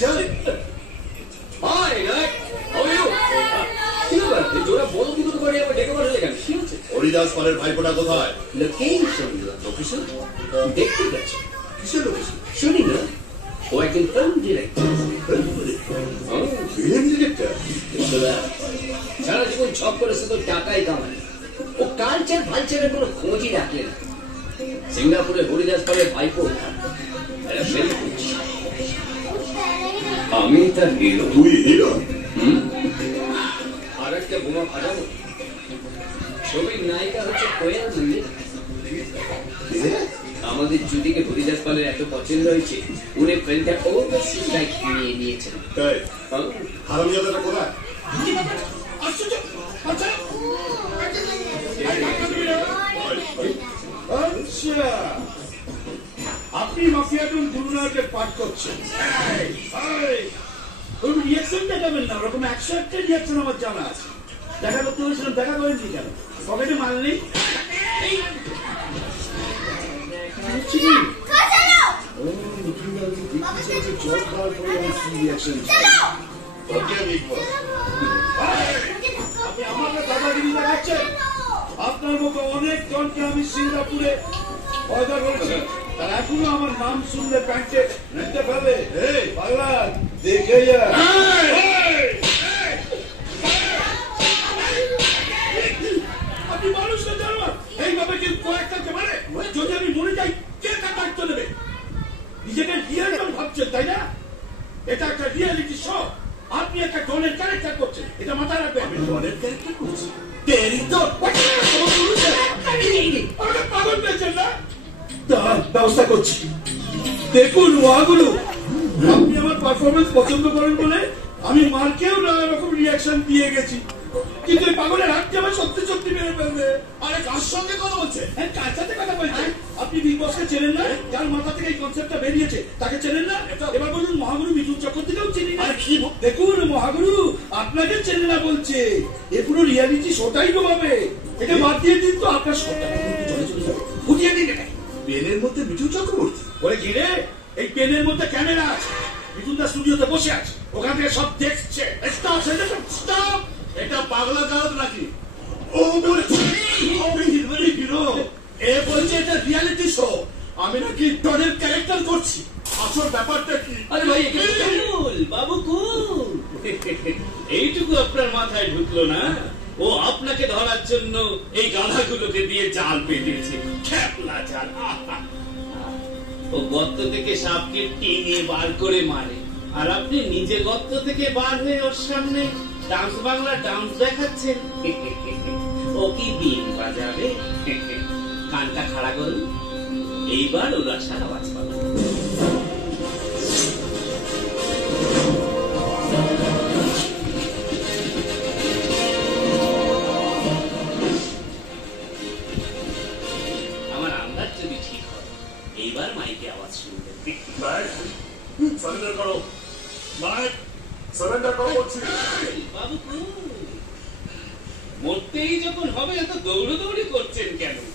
teacher. Hi, Nat. How are you? কি ব্যাপার? জোড়া বড় কি করে আবার ডেকে পাঠালে কেন? কি হচ্ছে? হরিদাস পালের ভাইপোটা কোথায়? লোকেশন। লোকেশন? দেখতে গেছে। কিসের লোকেশন? শুনি না। ও একজন ফিল্ম ডিরেক্টর। Film director? সারা জীবন ছক করে শুধু টাকাই কামায়। ও কালচার ভালচারের কোনো খোঁজই রাখলে না। সিঙ্গাপুরে হরিদাস পালের ভাইপো আমি তার হিরো। তুই হিরো? আর একটা বোমা ফাটাবো। ছবির নায়িকা হচ্ছে কোয়েল মল্লিক। আমাদের জুটিকে হরিদাস পালের এত পছন্দ হয়েছে উনি ফিল্মটা ওভারসিজ রাইট নিয়ে নিয়েছেন। তাই হারামজাদাটা কোথায়? আচ্ছা, আপনি মাফিয়াটুন দুর্নায়কের পাঠ করছেন। রিয়াকশন দেখাবেন না, ওরকম 101টা রিয়াকশন আমার জানা আছে। দেখা করতে বলেছিলাম, দেখা করেননি কেন? পকেটে মাল নেই? আপনি আমাকে দাদাগিরি দেখাচ্ছেন? আপনার মতো অনেক জনকে আমি সিঙ্গাপুরে পয়দা করেছি, তারা এখনো আমার নাম শুনলে প্যান্টে নিতে ফেলে। পাগলা দেখে যা। আপনি মানুষ না জানো এইভাবে কেউ কয়েকটাকে মারে? যদি আমি মরে যাই কে তার দায়িত্ব নেবে? নিজেকে রিয়েল ভাবছেন তাই না? এটা একটা রিয়েলিটি শো। আপনি একটা ডনের ক্যারেক্টার করছেন, এটা মাথায় রাখবেন। আমি ডনের ক্যারেক্টার করছি? পাগল পেয়েছেন না? ব্যবস্থা করছি। দেখুন ওয়াগুলো, আপনি আমার পারফরমেন্স পছন্দ করেন বলে আমি মার্কেও নানা রকম রিয়াকশন দিয়ে গেছি, কিন্তু এই পাগলের হাতকে আমার সত্যি সত্যি মেরে ফেলবে। আরে কার সঙ্গে কথা বলছে? হ্যাঁ, কার সাথে কথা বলছে? আপনি বিগ বসকে চেনেন না? যার মাথা থেকে এই কনসেপ্টটা বেরিয়েছে তাকে চেনেন না? এবার বলুন মহাগুরু মিঠুন চক্রবর্তীকেও চিনি না। দেখুন মহাগুরু আপনাকে চেনে না বলছে, এ পুরো রিয়ালিটি শোটাই ডোবাবে। এটা বাদ দিয়ে দিন তো, আপনার শোটা চলে চলে যাবে। ফুটিয়ে দিন এটা। পেনের মধ্যে মিঠুন চক্রবর্তী? বলে কি রে, এই পেনের মধ্যে ক্যামেরা আছে, মিঠুন দা স্টুডিওতে বসে আছে, ওখান থেকে সব দেখছে। স্টপ! এটা পাগলা গায়ক নাকি? ও বলছে হিরো। এ বলছে এটা রিয়ালিটি শো, আমি নাকি ডনের ক্যারেক্টার করছি। আসল ব্যাপারটা কি? আরে ভাই বাবু কুল, এইটুকু আপনার মাথায় ঢুকলো না? ও আপনাকে ধরার জন্য এই গাধাগুলোকে দিয়ে জাল পেতেছে, খেপলা জাল। ও গর্ত থেকে সাপকে টেনে বার করে মারে, আর আপনি নিজে গর্ত থেকে বার হয়ে ওর সামনে ডান্স বাংলা ডান্স দেখাচ্ছেন। ও কি বিন বাজাবে? কানটা খাড়া করুন, এইবার ওরা সারা আওয়াজ পাবে। আমার আন্দাজ যদি ঠিক হয়, এইবার মাইকে আওয়াজ শুনবে। সারেন্ডার করো, নায়ক সারেন্ডার করো বলছি। বাবু মরতেই যখন হবে এত দৌড়দৌড়ি করছেন কেন?